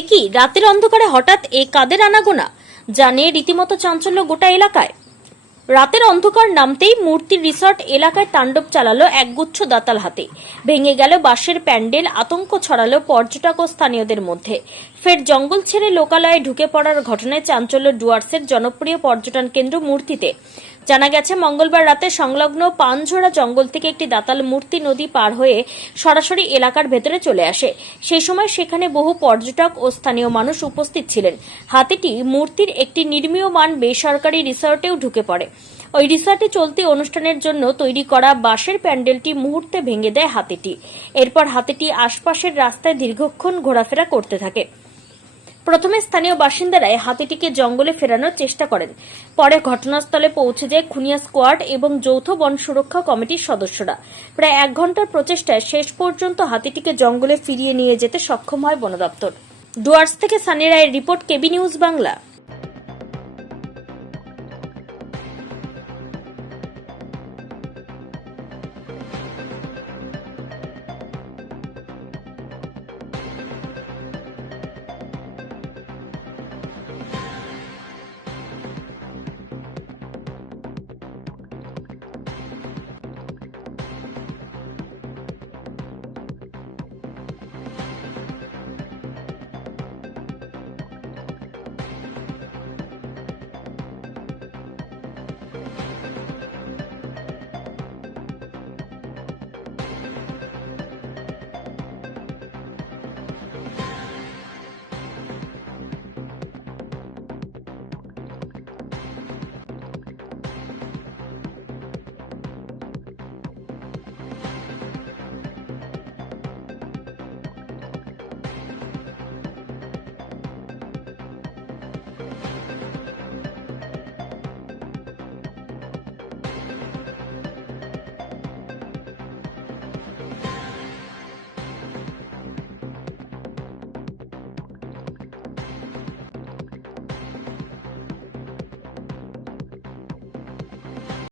একই রাতের অন্ধকারে হঠাৎ এ কাদের আনাগোনা, যা নিয়ে রীতিমতো চাঞ্চল্য গোটা এলাকায়? রাতের অন্ধকার নামতেই মূর্তি রিসর্ট এলাকায় তাণ্ডব চালালো একগুচ্ছ দাতাল হাতে। ভেঙে গেল বাঁশের প্যান্ডেল, আতঙ্ক ছড়ালো পর্যটক ও স্থানীয়দের মধ্যে। ফের জঙ্গল ছেড়ে লোকালয়ে ঢুকে পড়ার ঘটনায় চাঞ্চল্য ডুয়ার্সের জনপ্রিয় পর্যটন কেন্দ্র মূর্তিতে। জানা গেছে, মঙ্গলবার রাতে সংলগ্ন পানঝোড়া জঙ্গল থেকে একটি দাতাল মূর্তি নদী পার হয়ে সরাসরি এলাকার ভেতরে চলে আসে। সেই সময় সেখানে বহু পর্যটক ও স্থানীয় মানুষ উপস্থিত ছিলেন। হাতিটি মূর্তির একটি নির্মীয়মান বেসরকারি রিসর্টেও ঢুকে পড়ে। ওই রিসর্টে চলতি অনুষ্ঠানের জন্য তৈরি করা বাঁশের প্যান্ডেলটি মুহূর্তে ভেঙে দেয় হাতিটি। এরপর হাতিটি আশপাশের রাস্তায় দীর্ঘক্ষণ ঘোরাফেরা করতে থাকে। প্রথমে স্থানীয় বাসিন্দারাই হাতিটিকে জঙ্গলে ফেরানোর চেষ্টা করেন। পরে ঘটনাস্থলে পৌঁছে যায় খুনিয়া স্কোয়াড এবং যৌথ বন সুরক্ষা কমিটির সদস্যরা। প্রায় এক ঘণ্টার প্রচেষ্টায় শেষ পর্যন্ত হাতিটিকে জঙ্গলে ফিরিয়ে নিয়ে যেতে সক্ষম হয় বন দপ্তর ডুয়ার্স থেকে সানি রায়ের রিপোর্ট কেবি নিউজ বাংলা।